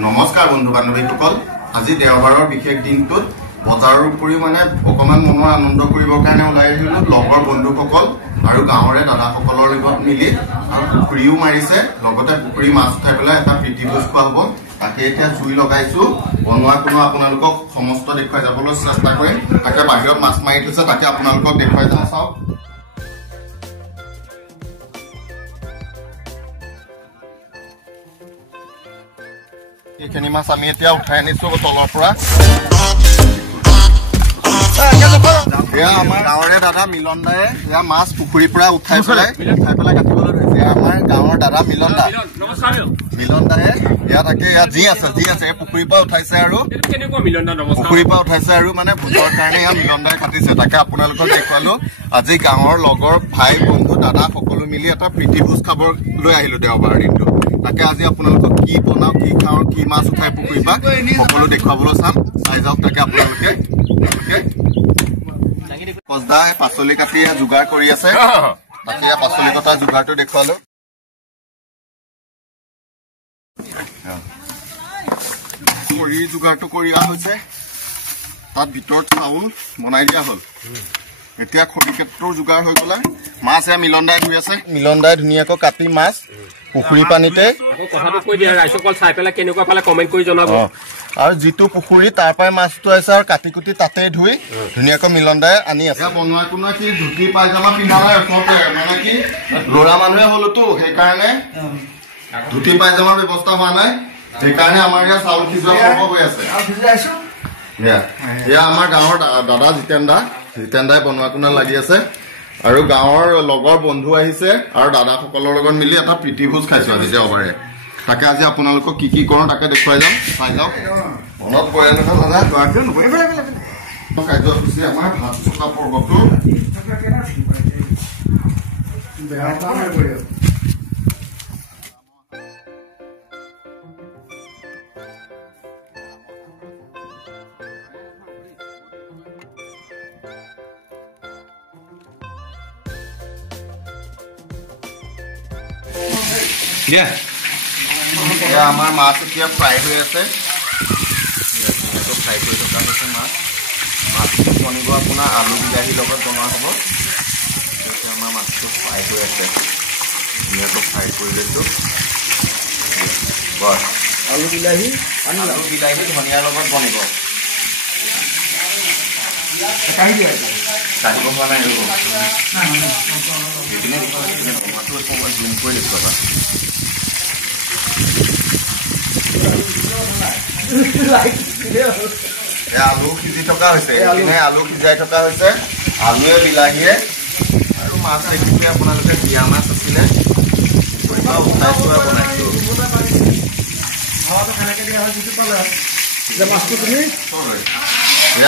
নমস্কাৰ বন্ধু বান্ধৱীসকল আজি দেওবাৰৰ বিশেষ দিনটোত বজাৰৰ উপৰি মানে অকমান মনৰ আনন্দ কৰিবৰ কাৰণে ওলাই আহিলো লগৰ বন্ধুসকল আৰু গাঁৱৰে দাদাসকলৰ লগত মিলি আৰু পুখুৰীও মাৰিছে লগতে পুখুৰী মাছ উঠাই পেলাই এটা প্ৰীতিভোজ খোৱা হ'ব তাকে এতিয়া জুই লগাইছো বনোৱা কোনো আপোনালোকক সমস্ত দেখুৱাই যাবলৈ চেষ্টা কৰিম তাকে বাহিৰত মাছ মাৰি থৈছে তাকে আপোনালোকক দেখুৱাই যাম চাওক এইখিনি মাছ আমি এতিয়া উঠাই আনিছো তলৰ পৰা এয়া আমাৰ গাঁৱৰে দাদা মিলন দায়ে এয়া মাছ পুখুৰীৰ পৰা উঠাই পেলাই কাটিবলৈ ধৰিছে আমাৰ গাঁৱৰ দাদা মিলন দায়ে এয়া তাকে এয়া যি আছে পুখুৰীৰ পৰা উঠাইছে আৰু মানে ভোজৰ কাৰণে এয়া মিলন দায়ে কাটিছে তাকে আপোনালোকক দেখুৱালো আজি গাঁৱৰ লগৰ ভাই বন্ধু দাদা সকলো মিলি এটা প্ৰীতিভোজ খাবলৈ আহিলো দেওবাৰ দিনটো তাকে আজি আপোনালোকক কি বনাও কি খাওঁ কি মাছ উঠাই পুখুৰীৰ পৰা সকলো দেখুৱাবলৈ চাম চাই যাওক তাকে আপোনালোকে কচদাই পাচলি কাটি যোগাৰ কৰি আছে তাকে পাচলি কটা যোগাৰটো দেখুৱালো খৰি যোগাৰটো কৰি হৈছে তাত ভিতৰত চাউল বনাই দিয়া হ'ল এতিয়া খৰি ক্ষেত্ৰৰ যোগাৰ হৈ গ'লা মাছ এয়া মিলন দাই ধুই আছে মিলন দাই ধুনীয়াকৈ কাটি মাছ পুখুৰী পানীতে কথাটো কৈ দিয়া ৰাইজসকল চাই পেলাই কেনেকুৱা পালে কমেণ্ট কৰি জনাব আৰু যিটো পুখুৰী তাৰ পৰাই মাছটো আছে আৰু কাটি কুটি তাতে ধুই ধুনীয়াকৈ মিলন দাই আনি আছে বনোৱা কোনো কি ধুতি পায়জামা পিন্ধা নাই মানে কি ল'ৰা মানুহে হলোতো সেইকাৰণে ধুতি পায়জামাৰ ব্যৱস্থা হোৱা নাই সেইকাৰণে আমাৰ ইয়াত চাউল সিজোৱা সম্ভৱ হৈ আছে এয়া আমাৰ গাঁৱৰ দাদা জিতেন দাই বনোৱা কোনা লাগি আছে আৰু গাঁৱৰ লগৰ বন্ধু আহিছে আৰু দাদাসকলৰ লগত মিলি এটা প্ৰীতিভোজ খাইছো আজি দেওবাৰে তাকে আজি আপোনালোকক কি কি কৰোঁ তাকে দেখুৱাই যাম চাই যাওক মনত পৰে নহয় দাদা কাৰ্যসূচী আমাৰ ভাত চকা পৰ্বটো আমাৰ মাছ এতিয়া ফ্ৰাই হৈ আছে ফ্ৰাই কৰি থকা হৈছে মাছটো বনিব আপোনাৰ আলু বিলাহীৰ লগত বনোৱা হ'ব আমাৰ মাছটো ফ্ৰাই হৈ আছে ধুনীয়াকৈ ফ্ৰাই কৰি লৈছোঁ বছ আলু বিলাহী ধনিয়াৰ লগত বনিব কাঢ়িব পৰা নাই টমাটো জুম কৰি দেখুৱাবা আলু সিজি থকা হৈছে আলু সিজাই থকা হৈছে আলুৱে বিলাহীয়ে আৰু মাছ দেখিছে আপোনালোকে বিয়া মাছ আছিলে উঠাইছো আৰু বনাইছো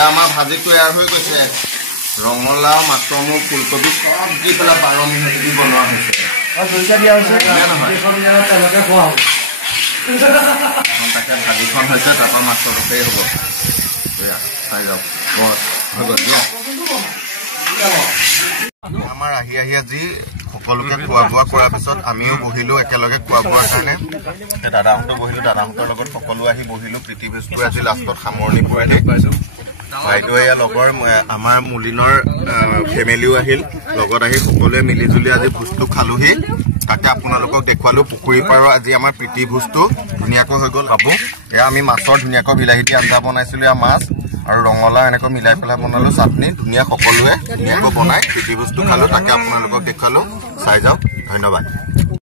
আমাৰ ভাজি তৈয়াৰ হৈ গৈছে ৰঙালাও মাছমুখ ফুলকবি সব দি পেলাই 12 মিনিট দি বনোৱা হৈছে তাকে ভাজিখন হৈছে তাৰপৰা মাছৰ ৰূপেই হ'ব চাই যাওক আমাৰ আহি আজি সকলোকে খোৱা বোৱা কৰাৰ পিছত আমিও বহিলো একেলগে খোৱা বোৱাৰ কাৰণে দাদাহঁতৰ বহিলো দাদাহঁতৰ লগত সকলো আহি বহিলো প্ৰীতিভোজটো আজি লাষ্টত সামৰণি পৰালে বাইদেউ এয়া লগৰ আমাৰ মুলিনৰ ফেমিলিও আহিল লগত আহি সকলোৱে মিলি জুলি আজি ভোজটো খালোহি তাকে আপোনালোকক দেখুৱালো পুখুৰীৰ পাৰৰ আজি আমাৰ প্ৰীতিভোজটো ধুনীয়াকৈ হৈ গ'ল ভাবো এয়া আমি মাছৰ ধুনীয়াকৈ বিলাহী দি আঞ্জা বনাইছিলো এয়া মাছ আৰু ৰঙালাও এনেকৈ মিলাই পেলাই বনালো চাটনি ধুনীয়া সকলোৱে ধুনীয়াকৈ বনাই প্ৰীতিভোজটো খালো তাকে আপোনালোকক দেখুৱালো চাই যাওক ধন্যবাদ।